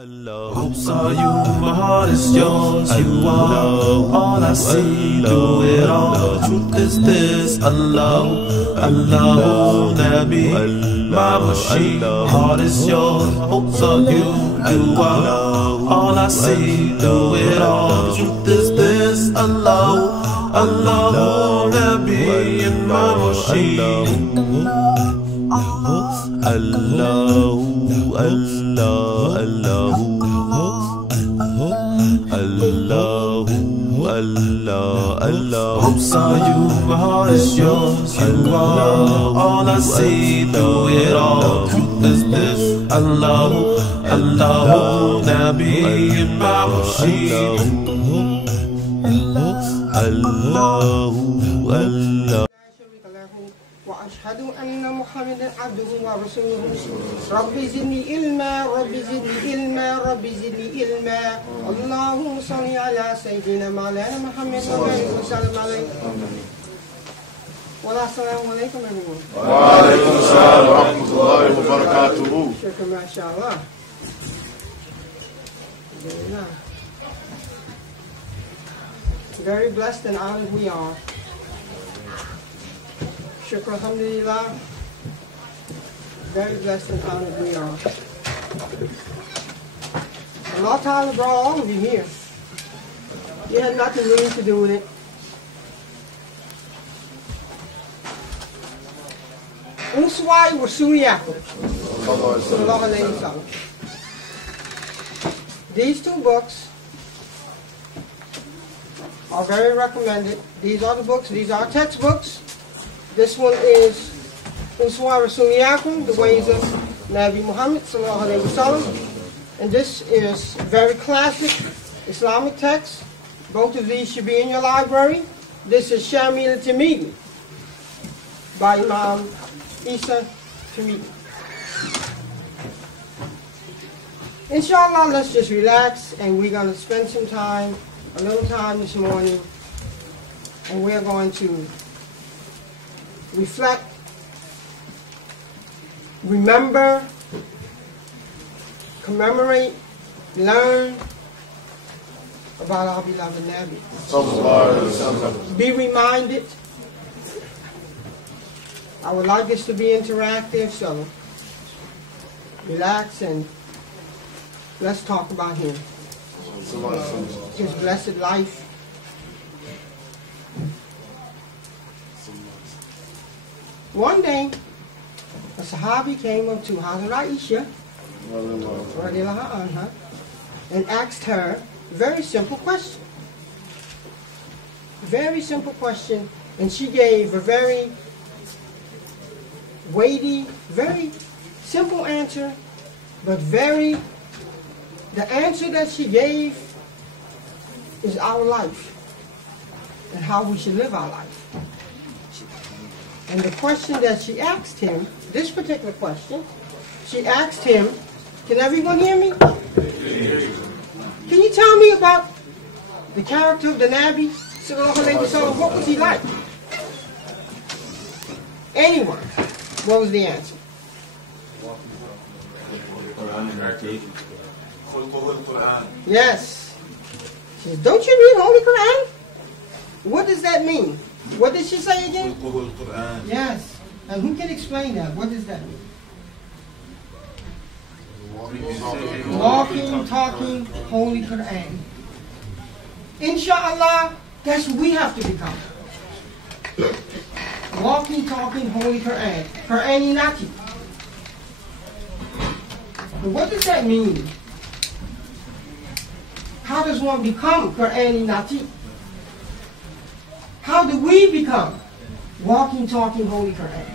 Hopes are you, my heart is yours. You are all I see. Do it all. The truth is this. Allah, Allah, Nabi, my machine. Heart is yours. Hopes are you. You are all I see. Do it all. The truth is this. Allah, Allah, Nabi, and my machine. Allah, Allah, Allah, Allah. Hopes are you, my heart is yours. You are all I see. Do it all. Truth is this. Allah, Allah, Nabi, and my machine. Allah, Allah. وأشهد أن محمدا عبده ورسوله رب زدني علما رب زدني علما رب زدني علما اللهم صل على سيدنا مولانا محمد وبارك وسلم عليه والسلام عليكم everyone. وعليكم السلام ورحمة الله وبركاته. شكرا ما شاء الله. Very blessed and honored we are. Shukr alhamdulillah. Very blessed and honored we are. Allah Ta'ala brought all of you here. You had nothing really to do with it. Uswai wa Suriyakum. Sallallahu alayhi wa sallam. These two books are very recommended. These are the books, these are textbooks. This one is Uswa Rasuliyakum, the ways of Nabi Muhammad sallallahu alayhi wa sallam. And this is very classic Islamic text. Both of these should be in your library. This is Shamil al-Tamimi by Imam Isa Tamimi. Inshallah, let's just relax and we're going to spend some time, a little time this morning, and we're going to reflect, remember, commemorate, learn about our beloved Nabi. Be reminded. I would like this to be interactive, so relax and let's talk about him. His blessed life. One day, a Sahabi came up to Hazrat Aisha and asked her a very simple question. Very simple question, and she gave a very weighty, very simple answer, but the answer that she gave is our life and how we should live our life. And the question that she asked him, this particular question, she asked him, can everyone hear me? Can you tell me about the character of the Nabi? What was he like? Anyone? What was the answer? Yes. She says, don't you read Holy Quran? What does that mean? What did she say again? Yes. And who can explain that? What does that mean? Walking, talking, Holy Quran. Inshallah, that's what we have to become. Walking, talking, Holy Quran. Qur'ani Nati. What does that mean? How does one become Qur'ani Nati? How do we become walking, talking, Holy Quran?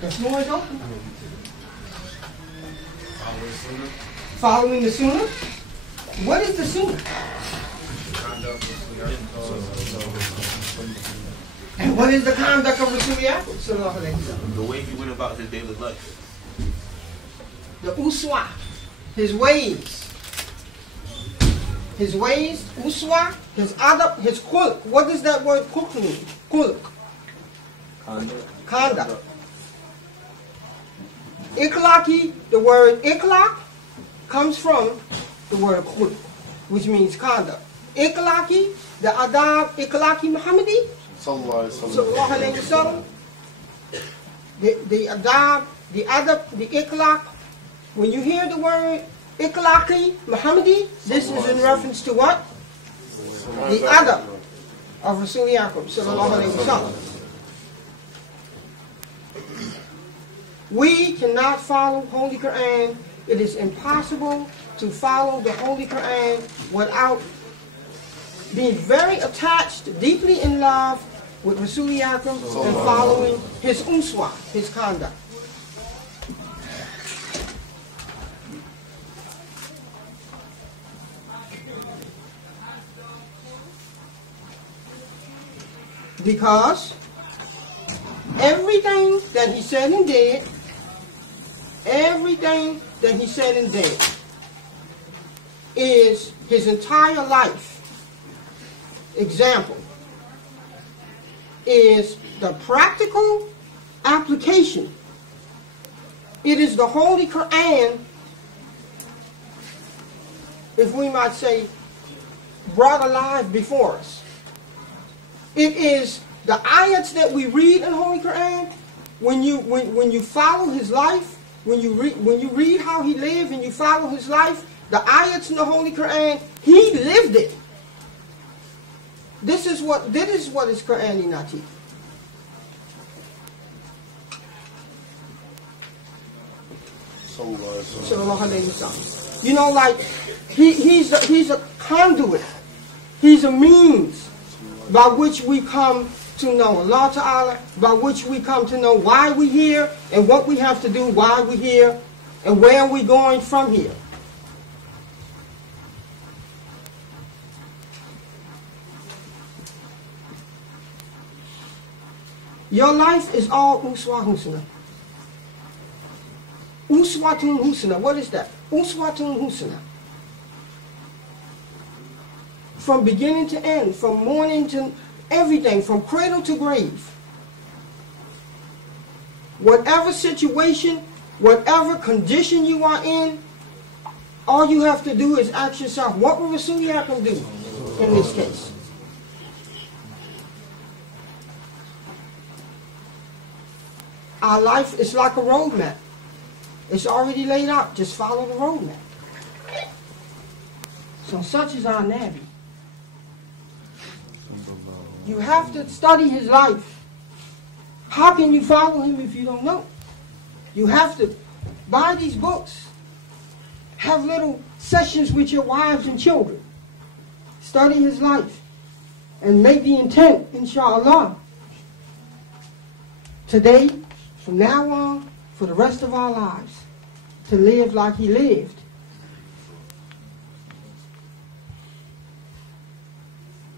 The floor is open. Following the Sunnah? What is the Sunnah? And what is the conduct of Rasulullah? The way he went about his daily life. The uswa, his ways. His ways, uswa, his adab, his khulq. What does that word khulq mean? Khulq. Conduct. Ikhlaqi, the word ikhlaq comes from the word khulq, which means conduct. Ikhlaqi, the adab, Ikhlaqi Muhammadi, sallallahu alayhi wa sallam, the adab, the adab, the ikhlaq. When you hear the word Ikhlaqi Muhammadi, this is in reference to what? The adab of Rasul Yaqub sallallahu alayhi wa sallam. We cannot follow Holy Quran. It is impossible to follow the Holy Quran without being very attached, deeply in love with Rasul Yaqub and following his uswa, his conduct. Because everything that he said and did, everything that he said and did is his entire life. Example is the practical application. It is the Holy Quran, if we might say, brought alive before us. It is the ayats that we read in Holy Quran. When you follow his life, when you read how he lived and you follow his life, the ayats in the Holy Quran, he lived it. This is what is Qur'ani Natif. Sallallahu alayhi wa sallam. You know, like he's a conduit. He's a means by which we come to know Allah Ta'ala, by which we come to know why we're here and what we have to do, why we're here, and where we're going from here. Your life is all uswa husna. Uswatun husna. What is that? Uswatun husna. From beginning to end, from morning to everything, from cradle to grave. Whatever situation, whatever condition you are in, all you have to do is ask yourself, what will Rasul Yaqub do in this case? Our life is like a roadmap. It's already laid out. Just follow the roadmap. So such is our Nabi. You have to study his life. How can you follow him if you don't know? You have to buy these books. Have little sessions with your wives and children. Study his life. And make the intent, inshallah, today, from now on, for the rest of our lives, to live like he lived.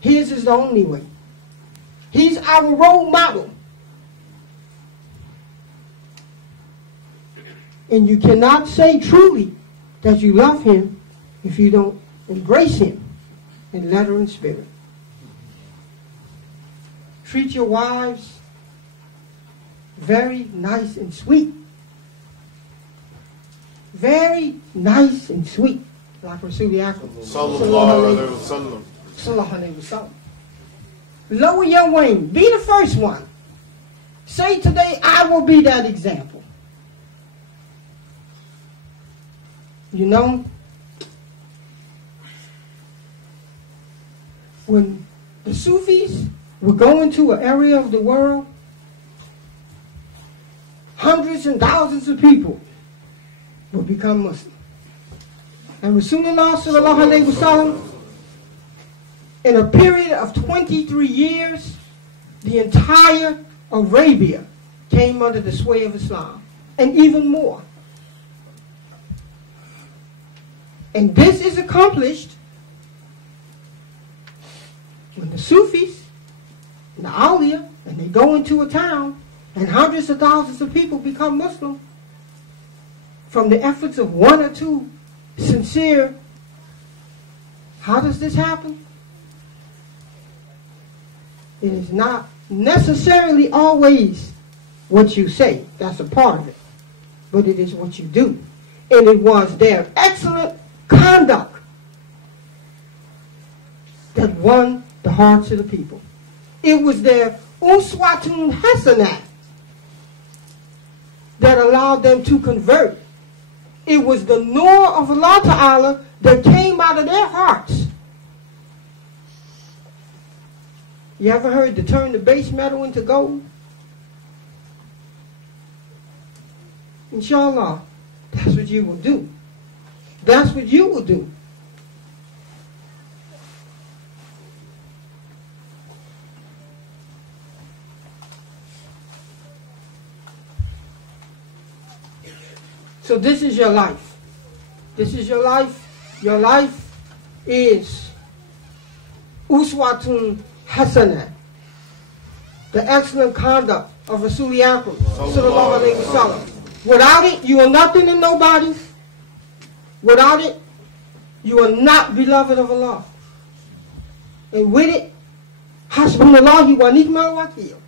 His is the only way. He's our role model. And you cannot say truly that you love him if you don't embrace him in letter and spirit. Treat your wives very nice and sweet. Very nice and sweet. Like Rasul Yaqub. Sallallahu alayhi wa sallam. Lower your wing. Be the first one. Say today, I will be that example. You know, when the Sufis would go into an area of the world, hundreds and thousands of people would become Muslim. And Rasulullah sallallahu alayhi wa sallam, in a period of 23 years, the entire Arabia came under the sway of Islam, and even more. And this is accomplished when the Sufis and the Awliya, and they go into a town, and hundreds of thousands of people become Muslim from the efforts of one or two sincere. How does this happen? It is not necessarily always what you say. That's a part of it. but it is what you do. And it was their excellent conduct that won the hearts of the people. It was their uswatun hasanah that allowed them to convert. It was the nur of Allah Ta'ala that came out of their hearts. You ever heard to turn the base metal into gold? Inshallah, that's what you will do. That's what you will do. So this is your life. This is your life. Your life is uswatun hasanah, the excellent conduct of Rasul Yaqub sallallahu alayhi wa sallam. Without it, you are nothing and nobody. Without it, you are not beloved of Allah. And with it, hasbunallahi wa ni'mal wakeel.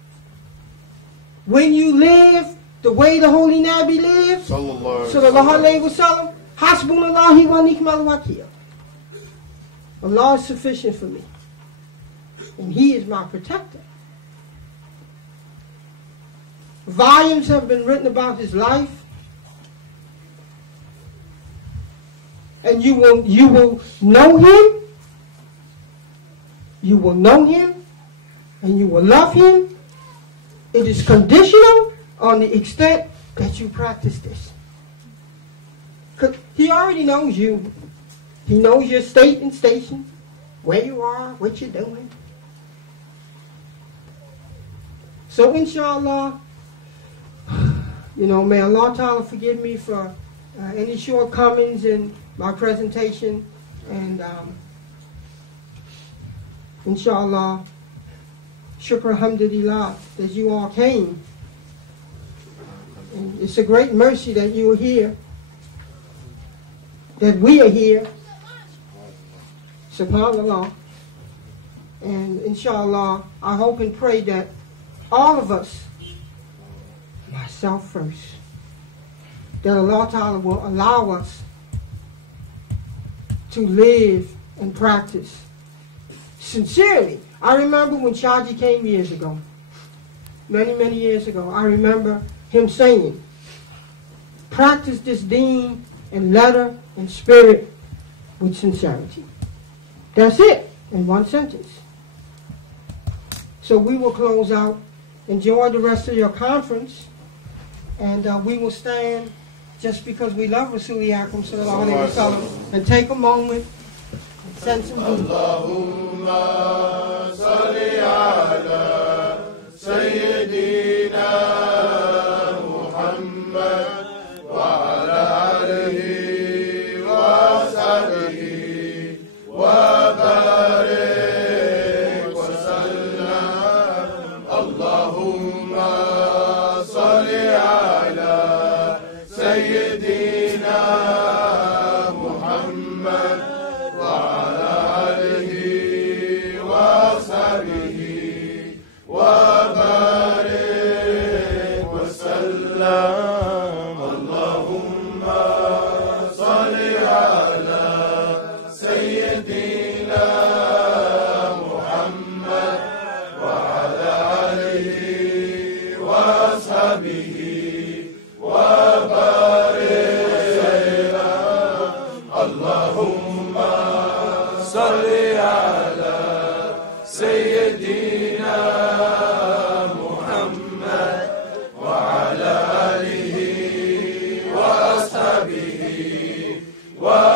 When you live the way the Holy Nabi lived, sallallahu alayhi wa sallam, hasbunallahi wa ni'mal wakeel. Allah is sufficient for me. And He is my protector. Volumes have been written about his life. And you will know him. You will know him. And you will love him. It is conditional on the extent that you practice this. 'Cause He already knows you. He knows your state and station, where you are, what you're doing. So inshallah, may Allah Ta'ala forgive me for any shortcomings in my presentation. And inshallah, shukr alhamdulillah that you all came. And it's a great mercy that you are here, that we are here. SubhanAllah. And inshallah, I hope and pray that all of us, myself first, that Allah Ta'ala will allow us to live and practice sincerely. I remember when Shaji came years ago, many, many years ago, I remember him saying, practice this deen in letter and spirit with sincerity. That's it, in one sentence. So we will close out. Enjoy the rest of your conference. And we will stand just because we love Rasul Yaqub sallallahu alayhi wa sallam, and take a moment and send some deen. Allahumma salli ala Syedina Muhammad wa ala alihi wa sahbihi wa barik wa sallam. Allahumma salli ala Syedina Muhammad wa ala alihi wa sahbihi wa barik wa sallam. Allahumma salli ala Syedina Muhammad wa ala alihi wa sahbihi wa barik. Allahumma salli ala Syedina Muhammad wa ala alihi wa sahbihi wa